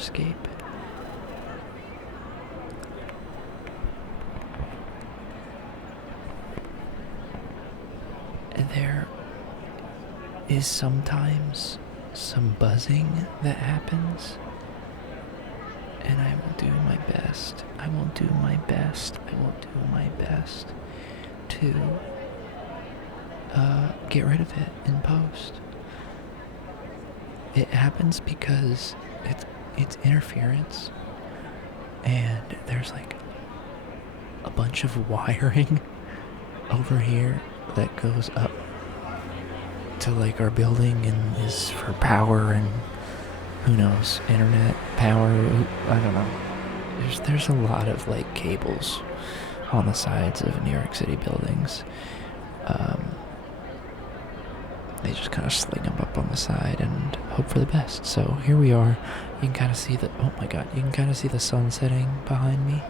escape. There is sometimes some buzzing that happens, and I will do my best. I will do my best to get rid of it in post. It happens because it's interference, and there's like a bunch of wiring over here that goes up to like our building and is for power and who knows, internet power. I don't know. There's a lot of like cables on the sides of New York City buildings. They just kind of sling them up on the side and hope for the best. So here we are. You can kind of see the, oh my god, you can kind of see the sun setting behind me.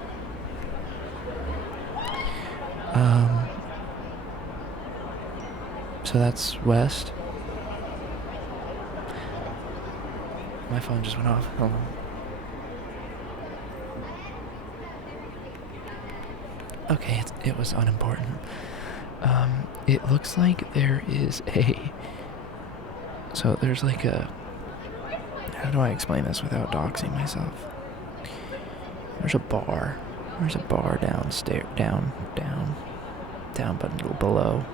So that's west. My phone just went off. Hold on. Okay, it was unimportant. It looks like there is so there's like how do I explain this without doxing myself? There's a bar downstairs, down, but a little below.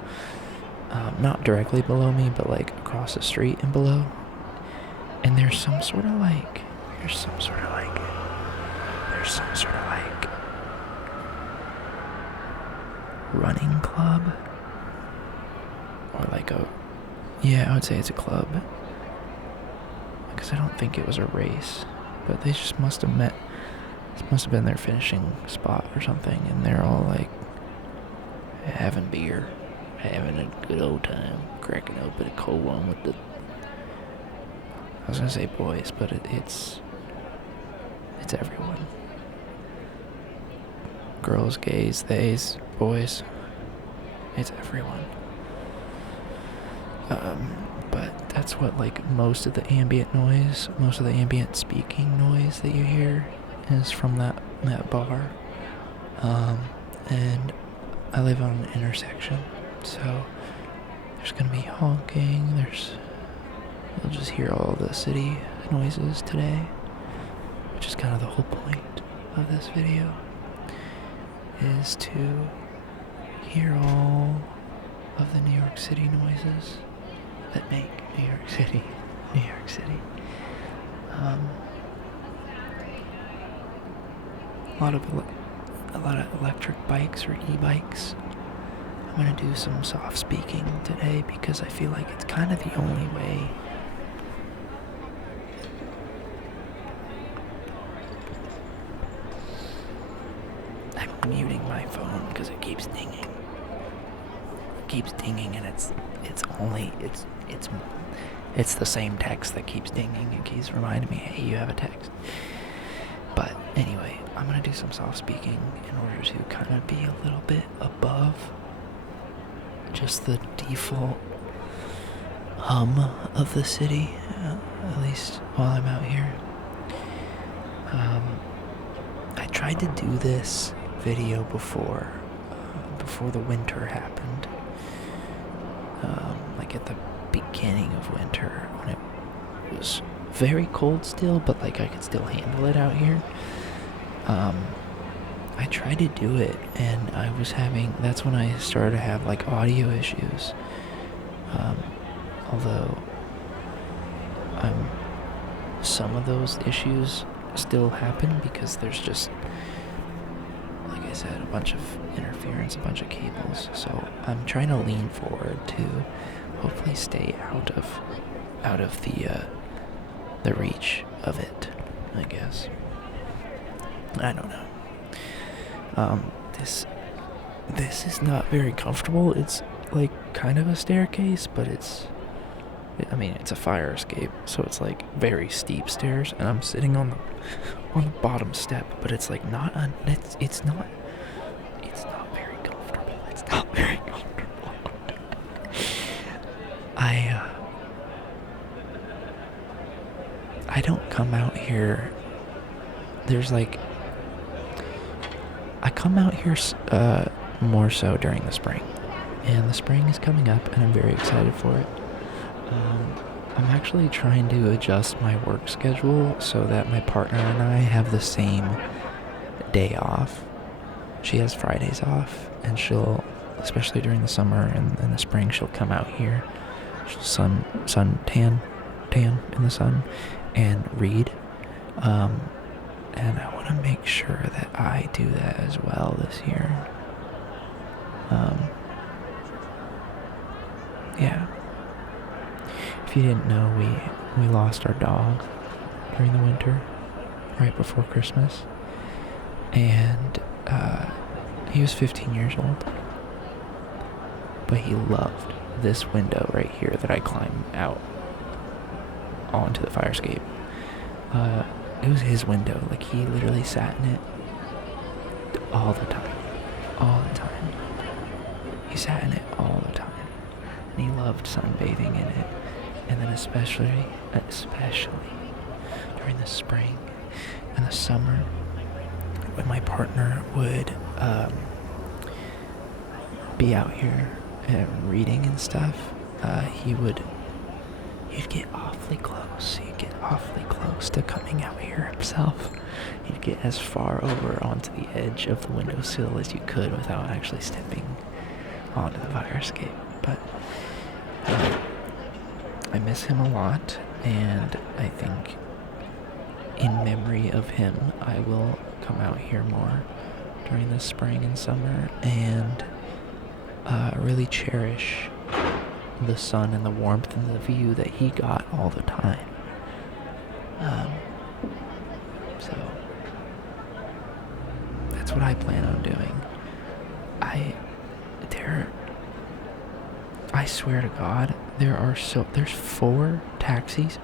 Not directly below me, but like across the street and below. And there's some sort of like running club, or like I would say it's a club, because I don't think it was a race, but they just must have met. This must have been their finishing spot or something, and they're all like having beer, having a good old time, cracking open a cold one with the, I was gonna say boys, but it's everyone. Girls, gays, theys, boys. It's everyone. But that's what like most of the ambient speaking noise that you hear is from that bar. And I live on an intersection, so there's gonna be honking. You'll just hear all the city noises today, which is kind of the whole point of this video, is to hear all of the New York City noises that make New York City, New York City. A lot of electric bikes or e-bikes. I'm gonna do some soft speaking today because I feel like it's kind of the only way. I'm muting my phone because it keeps dinging. And it's the same text that keeps dinging and keeps reminding me, hey, you have a text. But anyway, I'm gonna do some soft speaking in order to kind of be a little bit above just the default hum of the city, at least while I'm out here. I tried to do this video before the winter happened, like at the beginning of winter when it was very cold still, but like I could still handle it out here. I tried to do it, and that's when I started to have like audio issues. Although some of those issues still happen because there's just, like I said, a bunch of interference, a bunch of cables. So I'm trying to lean forward to hopefully stay out of the reach of it, I guess. I don't know. This is not very comfortable. It's like kind of a staircase, but it's a fire escape, so it's like very steep stairs, and I'm sitting on the bottom step, but it's like it's not very comfortable. It's not very comfortable. I don't come out here there's like, I come out here more so during the spring, and the spring is coming up, and I'm very excited for it. I'm actually trying to adjust my work schedule so that my partner and I have the same day off. She has Fridays off, and she'll, especially during the summer and in the spring, she'll come out here. She'll tan in the sun, and read. And I want to make sure that I do that as well this year. Yeah. If you didn't know, we lost our dog during the winter, right before Christmas. And he was 15 years old. But he loved this window right here that I climb out onto the fire escape. It was his window. Like, he literally sat in it all the time. All the time. He sat in it all the time. And he loved sunbathing in it. And then especially during the spring and the summer, when my partner would be out here reading and stuff, he'd get awfully close. He'd get awfully close to coming out here himself. He'd get as far over onto the edge of the windowsill as you could without actually stepping onto the fire escape. But I miss him a lot, and I think in memory of him, I will come out here more during the spring and summer and really cherish the sun and the warmth and the view that he got all the time. So that's what I plan on doing. I swear to God, there's 4 taxis,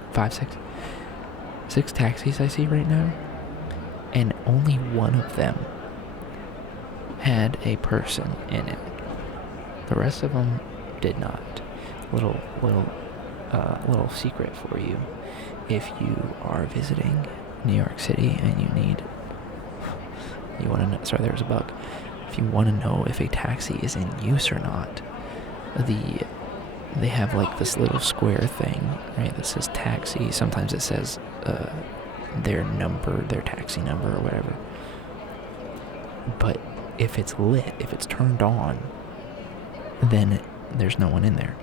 6 taxis I see right now, and only one of them had a person in it. The rest of them did not. Little secret for you: if you are visiting New York City and you want to know, sorry, there's a bug. If you want to know if a taxi is in use or not, they have like this little square thing, right, that says taxi. Sometimes it says their taxi number or whatever. But if it's lit, if it's turned on, then there's no one in there.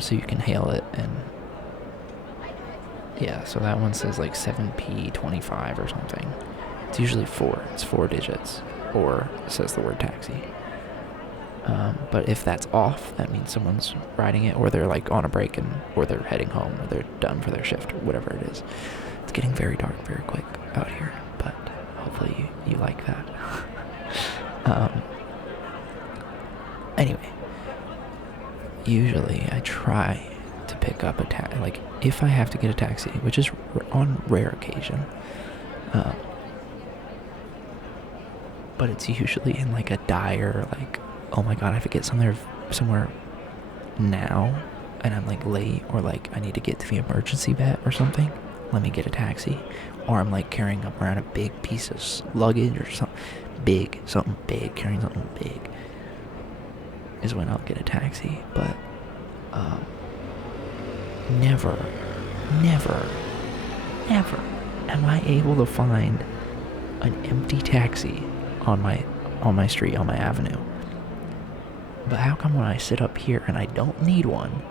So you can hail it, and yeah, so that one says like 7P25 or something. It's usually 4. It's 4 digits, or it says the word taxi. But if that's off, that means someone's riding it, or they're like on a break, or they're heading home, or they're done for their shift, or whatever it is. It's getting very dark very quick out here, but hopefully you like that. Anyway, usually I try to pick up a taxi, like if I have to get a taxi, which is on rare occasion, but it's usually in like a dire, like, oh my god, I have to get somewhere now, and I'm like late, or like I need to get to the emergency vet or something. Let me get a taxi. Or I'm like carrying up around a big piece of luggage or something big, carrying something big, is when I'll get a taxi. But never am I able to find an empty taxi on my street, on my avenue. But how come when I sit up here and I don't need one,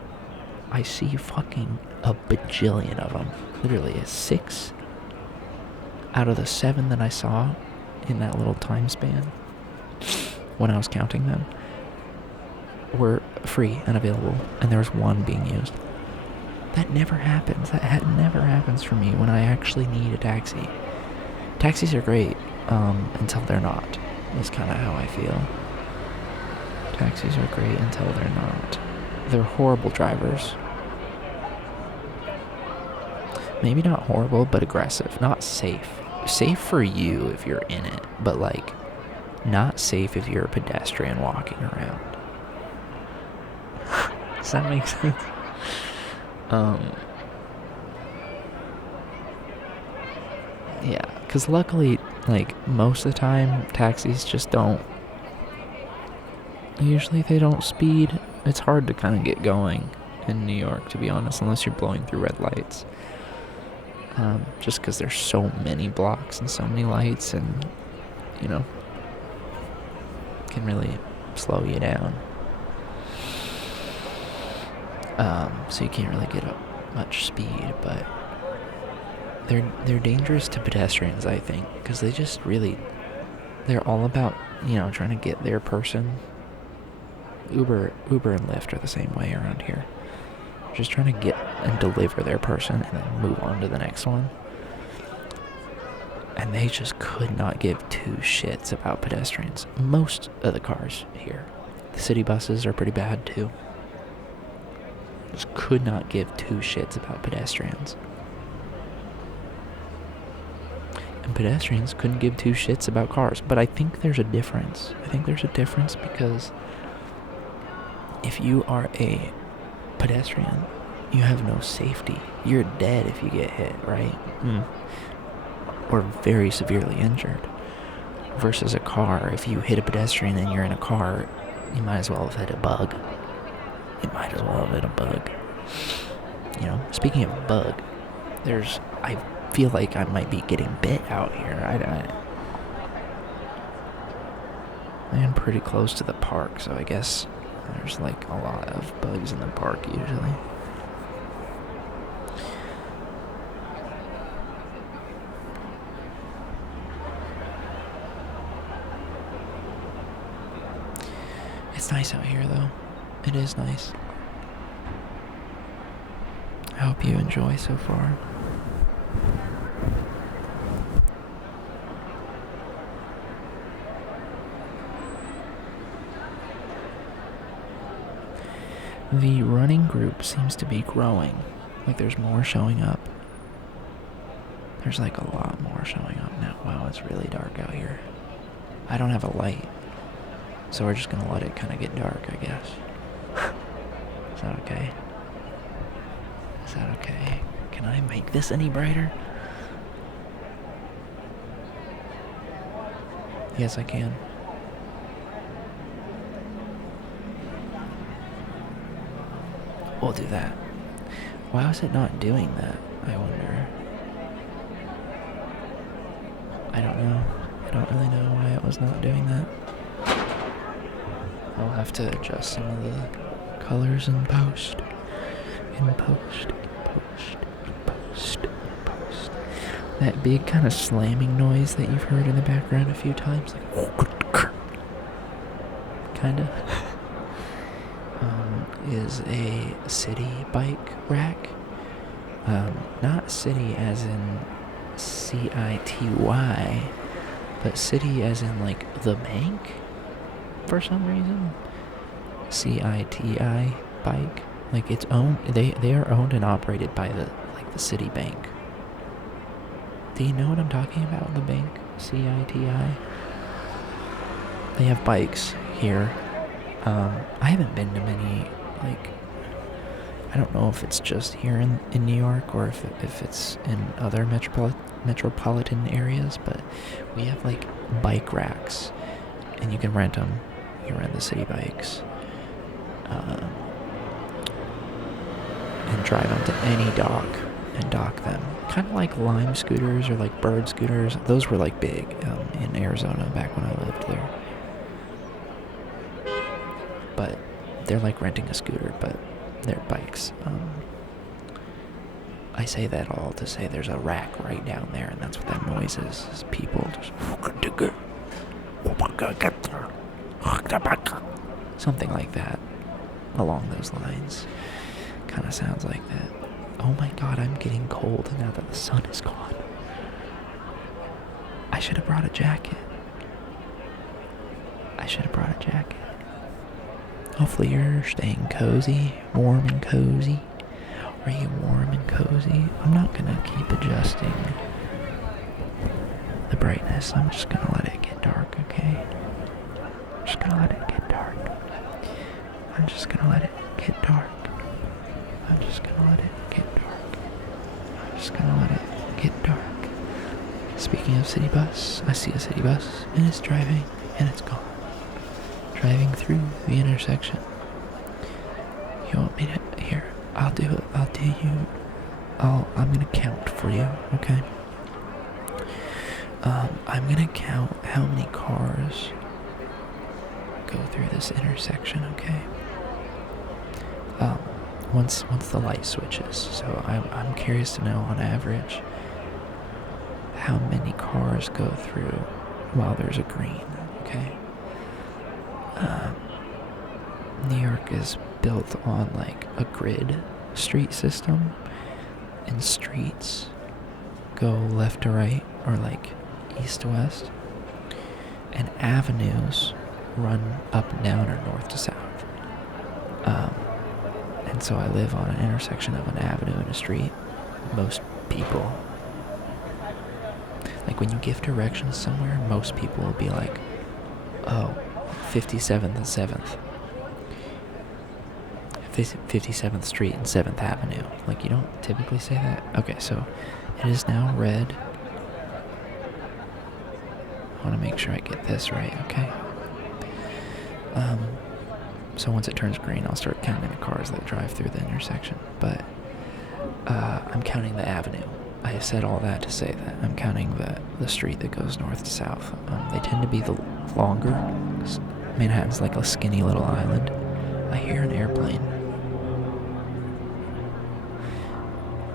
I see fucking a bajillion of them? Literally, 6 out of the 7 that I saw in that little time span when I was counting them were free and available, and there was 1 being used. That never happens. Never happens for me when I actually need a taxi. Taxis are great until they're not, is kind of how I feel. Taxis are great until they're not. They're horrible drivers. Maybe not horrible, but aggressive. Not safe. Safe for you if you're in it, but like not safe if you're a pedestrian walking around. Does that make sense? Yeah, because luckily, like, most of the time, taxis just don't. Usually they don't speed. It's hard to kind of get going in New York, to be honest, unless you're blowing through red lights. Just because there's so many blocks and so many lights, and, you know, can really slow you down. So you can't really get up much speed, but they're dangerous to pedestrians, I think, because they just really, they're all about, you know, trying to get their person. Uber and Lyft are the same way around here. Just trying to get and deliver their person and then move on to the next one. And they just could not give two shits about pedestrians. Most of the cars here. The city buses are pretty bad too. Just could not give two shits about pedestrians. And pedestrians couldn't give two shits about cars. But I think there's a difference. Because if you are a pedestrian, you have no safety. You're dead if you get hit, right? Or very severely injured. Versus a car, if you hit a pedestrian and you're in a car, you might as well have hit a bug. You know, speaking of bug, I feel like I might be getting bit out here. I am pretty close to the park, so I guess there's like a lot of bugs in the park usually. It's nice out here, though. It is nice. I hope you enjoy so far. The running group seems to be growing. Like there's more showing up. There's like a lot more showing up now. Wow, it's really dark out here. I don't have a light. So we're just gonna let it kind of get dark, I guess. Is that okay? Can I make this any brighter? Yes, I can. We'll do that. Why is it not doing that, I wonder? I don't know. I don't really know why it was not doing that. I'll have to adjust some of the colors in post. That big kind of slamming noise that you've heard in the background a few times, like kinda, is a city bike rack. Not city as in CITY, but city as in like the bank. For some reason, CITI bike, like it's owned. They are owned and operated by the Citibank. Do you know what I'm talking about? The bank, CITI. They have bikes here. I haven't been to many. Like, I don't know if it's just here in New York or if it's in other metropolitan areas, but we have like bike racks, and you can rent them. You can rent the city bikes, and drive them to any dock and dock them. Kind of like Lime scooters or like Bird scooters. Those were like big in Arizona back when I lived there. But they're like renting a scooter, but they're bikes. I say that all to say there's a rack right down there, and that's what that noise is people just something like that, along those lines. Kind of sounds like that. Oh my god, I'm getting cold now that the sun is gone. I should have brought a jacket. Hopefully you're staying cozy, warm and cozy. Are you warm and cozy? I'm not gonna keep adjusting the brightness. I'm just gonna let it get dark, okay? I'm just gonna let it get dark. Speaking of city bus, I see a city bus, and it's driving, and it's gone. Driving through the intersection. You want me to? Here, I'll do it. I'm gonna count for you, okay? I'm gonna count how many cars go through this intersection, okay? Once the light switches. So I'm curious to know, on average, how many cars go through while there's a green, okay? New York is built on like a grid street system, and streets go left to right or like east to west, and avenues run up and down or north to south. And so I live on an intersection of an avenue and a street. Most people, like when you give directions somewhere, most people will be like, oh, 57th and 7th. 57th Street and 7th Avenue. Like, you don't typically say that. Okay, so it is now red. I want to make sure I get this right, okay? So once it turns green, I'll start counting the cars that drive through the intersection. But I'm counting the avenue. I said all that to say that I'm counting the street that goes north to south. They tend to be the longer. Manhattan's like a skinny little island. I hear an airplane.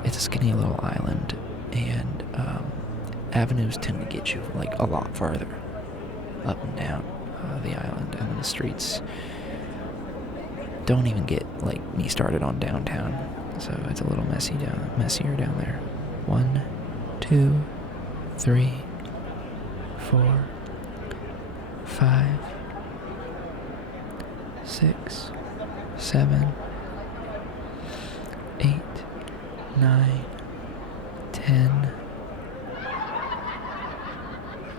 It's a skinny little island, and avenues tend to get you like a lot farther up and down the island, and the streets don't even get like me started on downtown, so it's a little messier down there. 1, 2, 3, 4, 5, 6, 7, 8, 9, 10.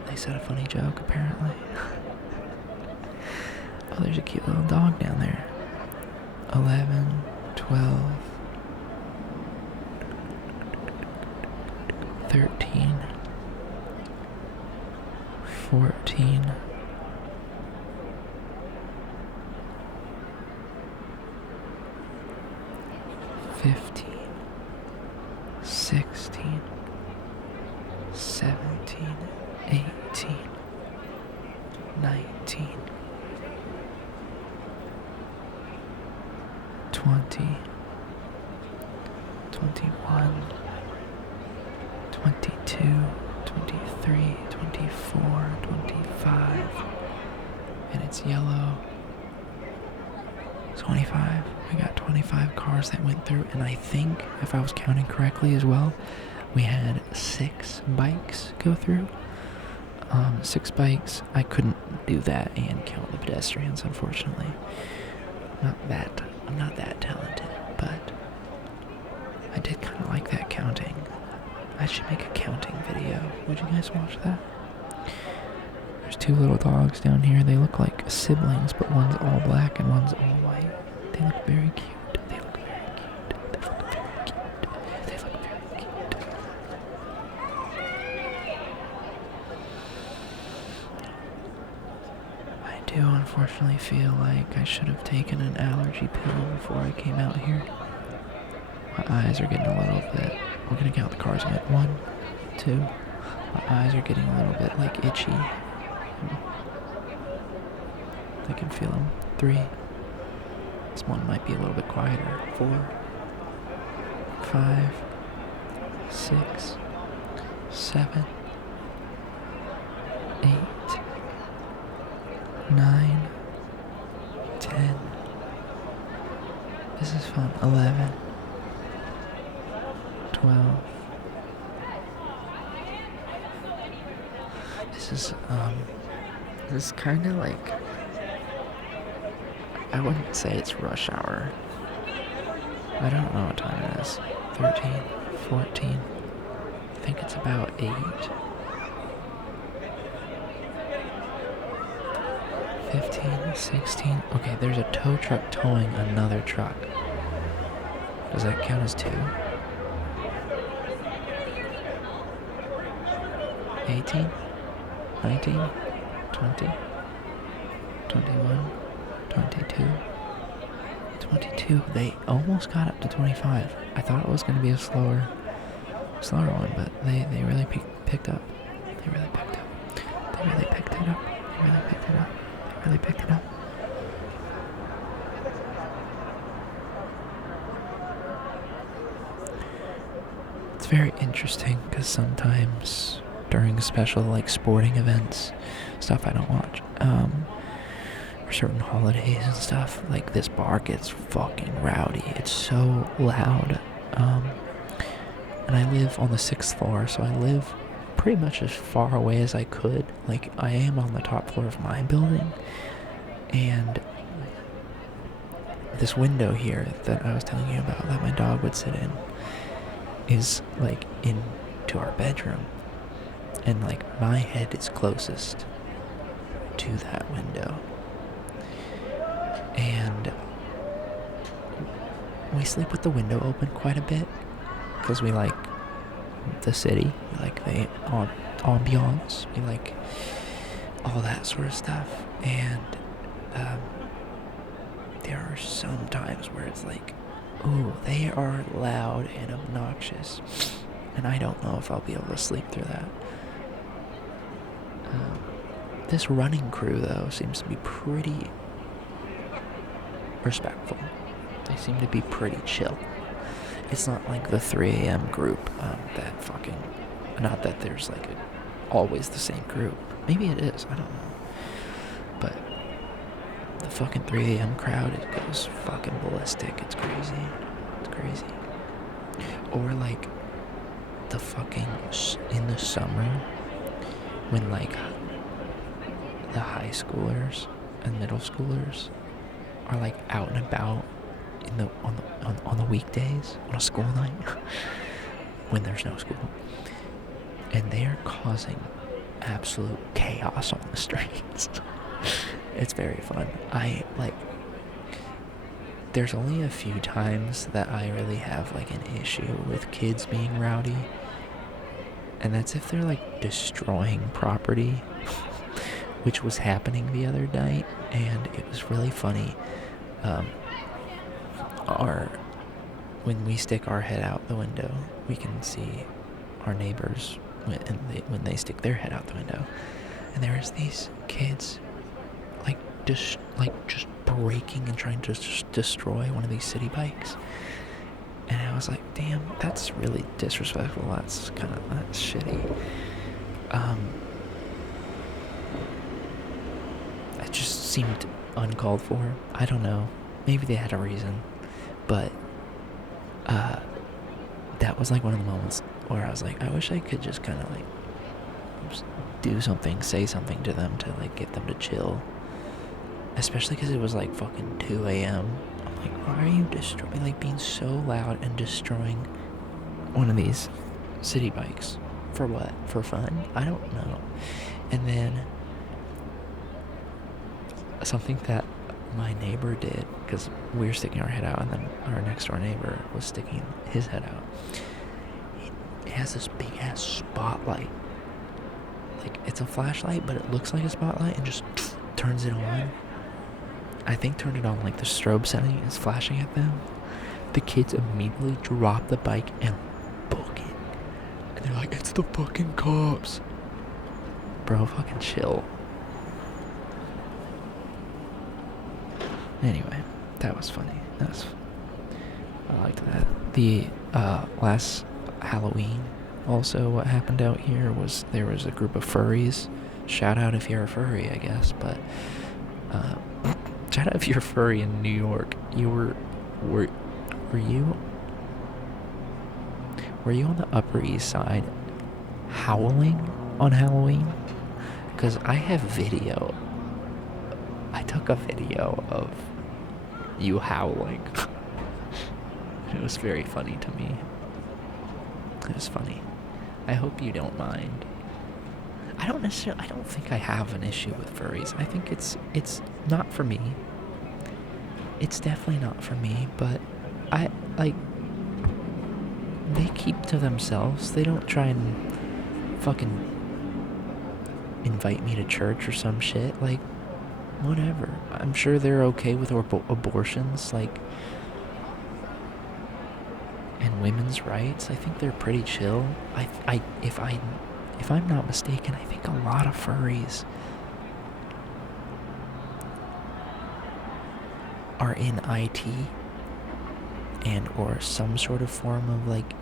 They said a funny joke, apparently. Oh, there's a cute little dog down there. 11, 12, 13, 14, 15, 16, 17, 18, 19, 20, 21, 22, 23, 24, 25, and it's yellow. 25. We got 25 cars that went through, and I think, if I was counting correctly as well, we had 6 bikes go through. 6 bikes. I couldn't do that and count the pedestrians, unfortunately. I'm not that talented, but I did kind of like that counting. I should make a counting video. Would you guys watch that? There's 2 little dogs down here. They look like siblings, but one's all black and one's all white. They look very cute. They look very cute. I do unfortunately feel like I should have taken an allergy pill before I came out here. My eyes are getting a little bit... We're gonna count the cars again. 1, 2. My eyes are getting a little bit like itchy. I can feel them. 3. This one might be a little bit quieter. 4, 5, 6, 7, 8, 9, 10. This is fun. 11, 12. This is kind of like, I wouldn't say it's rush hour. I don't know what time it is. 13, 14. I think it's about 8. 15, 16. Okay, there's a tow truck towing another truck. Does that count as 2? 18, 19, 20, 21, 22, 22. They almost got up to 25. I thought it was going to be a slower one, but they really picked up. They really picked up. They really picked it up. They really picked it up. They really picked it up. It's very interesting because sometimes during special like sporting events, stuff I don't watch, or certain holidays and stuff, like this bar gets fucking rowdy. It's so loud. And I live on the 6th floor, so I live pretty much as far away as I could. Like, I am on the top floor of my building, and this window here that I was telling you about that my dog would sit in is like into our bedroom, and like my head is closest to that window, and we sleep with the window open quite a bit because we like the city, we like the ambiance, we like all that sort of stuff. And there are some times where it's like, ooh, they are loud and obnoxious, and I don't know if I'll be able to sleep through that. This running crew, though, seems to be pretty respectful. They seem to be pretty chill. It's not like the 3 a.m. group that fucking... Not that there's like always the same group. Maybe it is, I don't know. But the fucking 3 a.m. crowd, it goes fucking ballistic. It's crazy. It's crazy. Or like the fucking... In the summer, when like the high schoolers and middle schoolers are like out and about on the weekdays, on a school night, when there's no school, and they are causing absolute chaos on the streets. It's very fun. There's only a few times that I really have like an issue with kids being rowdy, and that's if they're like destroying property, which was happening the other night, and it was really funny. When we stick our head out the window, we can see our neighbors when they stick their head out the window, and there's these kids just breaking and trying to just destroy one of these city bikes, and I was like, damn, that's really disrespectful. That's shitty. It just seemed uncalled for. I don't know. Maybe they had a reason, but that was like one of the moments where I was like, I wish I could just kind of like do something, say something to them to like get them to chill. Especially because it was like fucking 2 a.m. I'm like, why are you destroying, like being so loud and destroying one of these city bikes? For what? For fun? I don't know. And then something that my neighbor did, because we were sticking our head out, and then our next door neighbor was sticking his head out. It has this big ass spotlight. Like, it's a flashlight, but it looks like a spotlight, and just turns it on. I think turned it on like the strobe setting is flashing at them. The kids immediately drop the bike and book it. And they're like, it's the fucking cops. Bro, fucking chill. Anyway, that was funny. I liked that. The last Halloween, also what happened out here was there was a group of furries. Shout out if you're a furry, I guess. But shout out if you're a furry in New York. Were you on the Upper East Side howling on Halloween? Because I have video. I took a video of you howling. It was very funny to me. It was funny. I hope you don't mind. I don't think I have an issue with furries. I think it's not for me. It's definitely not for me, but they keep to themselves. They don't try and fucking invite me to church or some shit. Like, whatever. I'm sure they're okay with abortions, like, and women's rights. I think they're pretty chill. If I'm not mistaken, I think a lot of furries are in IT and or some sort of form of like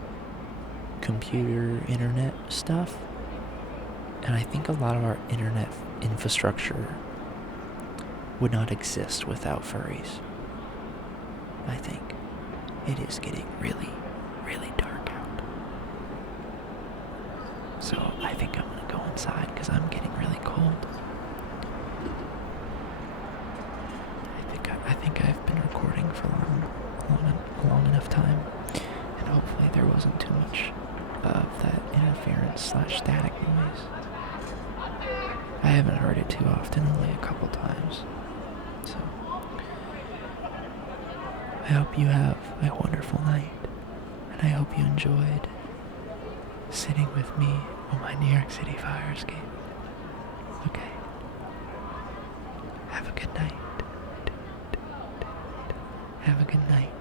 computer internet stuff. And I think a lot of our internet infrastructure would not exist without furries. I think it is getting really, really dark out. So I think I'm gonna go inside because I'm getting really cold. I think I've been recording for a long enough time, and hopefully there wasn't too much of that interference / static noise. I haven't heard it too often, only a couple times. So I hope you have a wonderful night, and I hope you enjoyed sitting with me on my New York City fire escape. Okay. Have a good night. Have a good night.